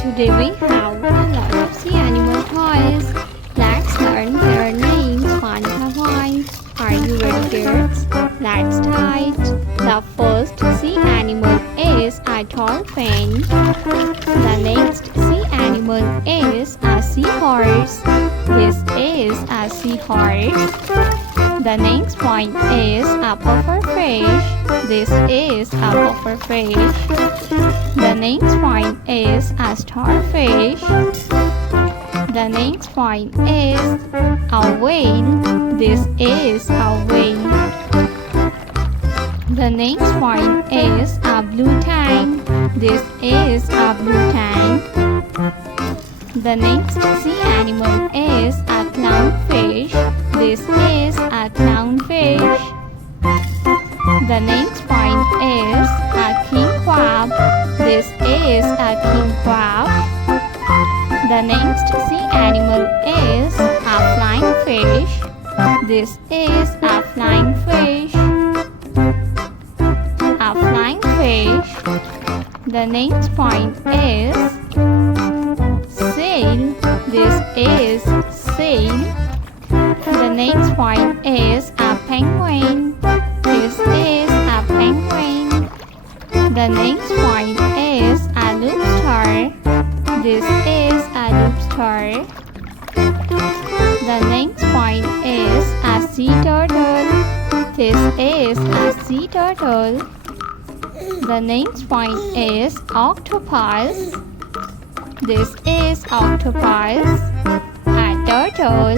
Today we have a lot of sea animal toys. Let's learn their names one by one. Are you ready, kids? Let's start. The first sea animal is a dolphin. The next sea animal is a seahorse. This is a seahorse. The next one is a pufferfish. This is a pufferfish. The next one is a starfish. The next one is a whale. This is a whale. The next one is a blue tang. This is a blue tang. The next sea animal is a clownfish. This is a clownfish. The next one is a king crab. This is a king crab. The next sea animal is a flying fish. This is a flying fish. A flying fish. The next one is sail. This is sail. The next one is a penguin. This is a penguin. The next one is a lobster. This is a lobster. The next one is a sea turtle. This is a sea turtle. The next one is octopus. This is octopus. A turtle.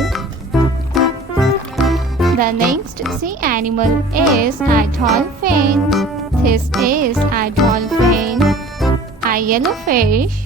The next sea animal is a dolphin. This is a dolphin. A yellowfish.